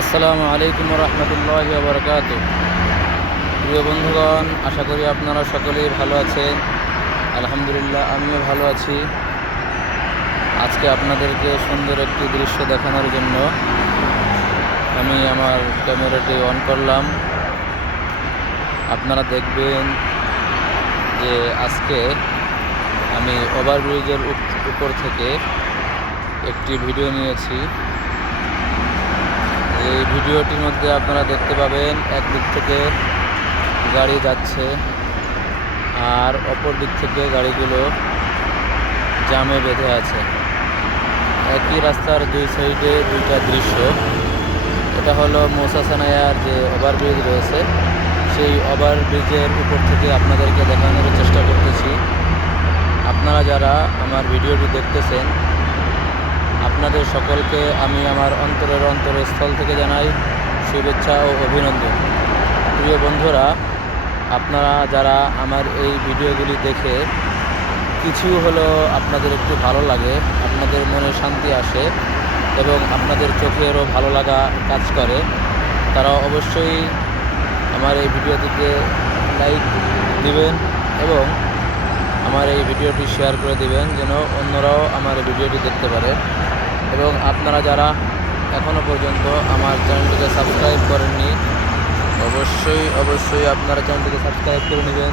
আসসালামু আলাইকুম রহমতুল্লাহি ওয়া বারাকাতুহু। প্রিয় বন্ধুগণ, আশা করি আপনারা সকলেই ভালো আছেন। আলহামদুলিল্লাহ, আমিও ভালো আছি। আজকে আপনাদেরকে সুন্দর একটি দৃশ্য দেখানোর জন্য আমি আমার ক্যামেরাটি অন করলাম। আপনারা দেখবেন যে আজকে আমি ওভারব্রিজের উপর থেকে একটি ভিডিও নিয়েছি। এই ভিডিওটির মধ্যে আপনারা দেখতে পাবেন একদিক থেকে গাড়ি যাচ্ছে আর অপর দিক থেকে গাড়িগুলো জামে বেঁধে আছে। একই রাস্তার দুই সাইডে দুইটা দৃশ্য। এটা হলো মুসা সানায়ার যে ওভারব্রিজ রয়েছে, সেই ওভারব্রিজের উপর থেকে আপনাদেরকে দেখানোর চেষ্টা করতেছি। আপনারা যারা আমার ভিডিওটি দেখতেছেন, আপনাদের সকলকে আমি আমার অন্তরের স্থল থেকে জানাই শুভেচ্ছা ও অভিনন্দন। প্রিয় বন্ধুরা, আপনারা যারা আমার এই ভিডিওগুলি দেখে কিছু হলেও আপনাদের একটু ভালো লাগে, আপনাদের মনে শান্তি আসে এবং আপনাদের চোখেরও ভালো লাগা কাজ করে, তারা অবশ্যই আমার এই ভিডিওটিতে লাইক দিবেন এবং আমার এই ভিডিওটি শেয়ার করে দিবেন, যেন অন্যরাও আমার এই ভিডিওটি দেখতে পারে। এবং আপনারা যারা এখনও পর্যন্ত আমার চ্যানেলটিকে সাবস্ক্রাইব করেননি, অবশ্যই আপনারা চ্যানেলটিকে সাবস্ক্রাইব করে নেবেন।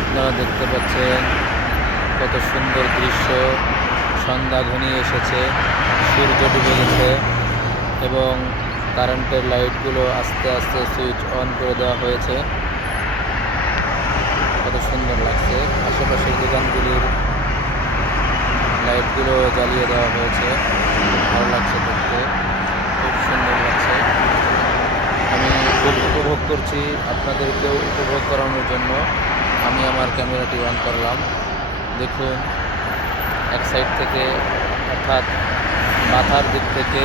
আপনারা দেখতে পাচ্ছেন কত সুন্দর দৃশ্য। সন্ধ্যা ঘনিয়ে এসেছে, সূর্য ডুবে গেছে এবং কারেন্টের লাইটগুলো আস্তে আস্তে সুইচ অন করে দেওয়া হয়েছে। কত সুন্দর লাগছে। আশেপাশের দোকানগুলির লাইটগুলো জ্বালিয়ে দেওয়া হয়েছে। ভালো লাগছে দেখতে, খুব সুন্দর লাগছে। আমি খুব উপভোগ করছি, আপনাদেরকেও উপভোগ করানোর জন্য আমি আমার ক্যামেরাটি অন করলাম। দেখুন, এক সাইড থেকে অর্থাৎ মাথার দিক থেকে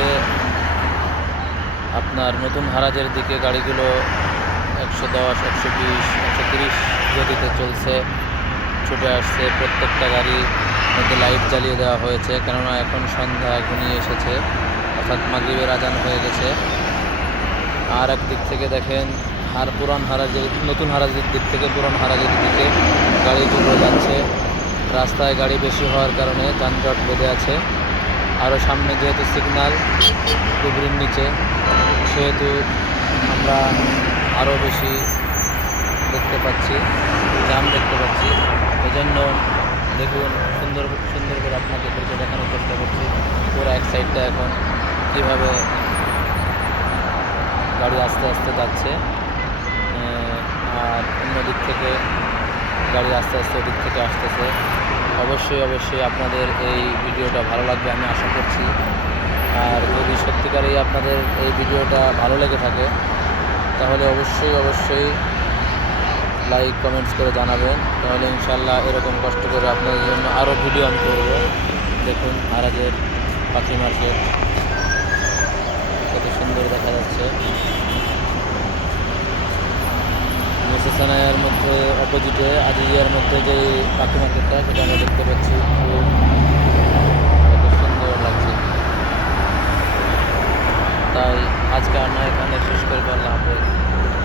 আপনার নতুন হারাজের দিকে গাড়িগুলো 110, 120, 130 গতিতে চলছে, ছুটে আসছে। প্রত্যেকটা গাড়ির মধ্যে লাইট জ্বালিয়ে দেওয়া হয়েছে, কেননা এখন সন্ধ্যা ঘনিয়ে এসেছে, অর্থাৎ মাগরিবের আজান হয়ে গেছে। আর এক দিক থেকে দেখেন, আর নতুন হারাজের দিক থেকে পুরান হারাজের দিকে গাড়িগুলো যাচ্ছে। রাস্তায় গাড়ি বেশি হওয়ার কারণে যানজট বেঁধে আছে। আরও সামনে যেহেতু সিগন্যাল ডুবরির নিচে, সেহেতু আমরা আরও বেশি দেখতে পাচ্ছি, জ্যাম দেখতে পাচ্ছি। এজন্য দেখুন, সুন্দর সুন্দর করে আপনাকে দেখানোর চেষ্টা করছি পুরো এক সাইডটা এখন কীভাবে গাড়ি আস্তে আস্তে যাচ্ছে, আর অন্য দিক থেকে গাড়ি আস্তে আস্তে ওদিক থেকে আসতেছে। অবশ্যই আপনাদের এই ভিডিওটা ভালো লাগবে আমি আশা করছি। আর যদি সত্যিকারেই আপনাদের এই ভিডিওটা ভালো লেগে থাকে, তাহলে অবশ্যই লাইক কমেন্টস করে জানাবেন। তাহলে ইনশাল্লাহ এরকম কষ্ট করে আপনাদের জন্য আরও ভিডিও আমি করব। দেখুন, হারাজের পাখি মার্কেট কত সুন্দর দেখা যাচ্ছে। মুসা সানায়ার মধ্যে অপোজিটে আজিজিয়ার মধ্যে যে পাখি মার্কেটটা, সেটা আমরা দেখতে পাচ্ছি। কত সুন্দর লাগছে। তাই আজকে আর না এখানে শেষ